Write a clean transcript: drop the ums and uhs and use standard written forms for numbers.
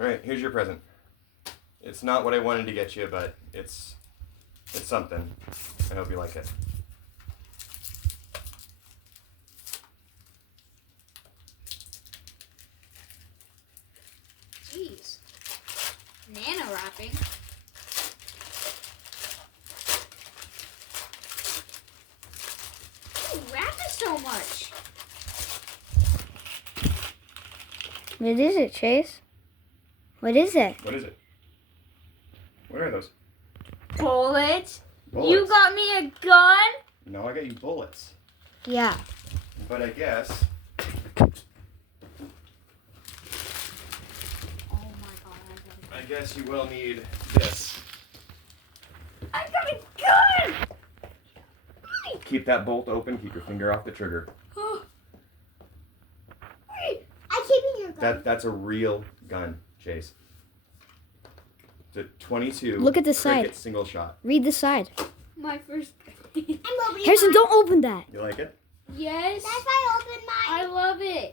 All right, here's your present. It's not what I wanted to get you, but it's something. I hope you like it. Jeez. Nano wrapping. You wrap it so much. What is it, Chase? What is it? What is it? What are those? Bullets. Bullets. You got me a gun? No, I got you bullets. Yeah. But I guess Oh my god, I guess you will need this. I got a gun! Keep that bolt open. Keep your finger off the trigger. Wait, I'm keeping your gun. That's a real gun, Chase. It's a 22. Look at the side. Cricket single shot. Read the side. My first. Harrison, don't open that. You like it? Yes. That's why I opened mine. I love it.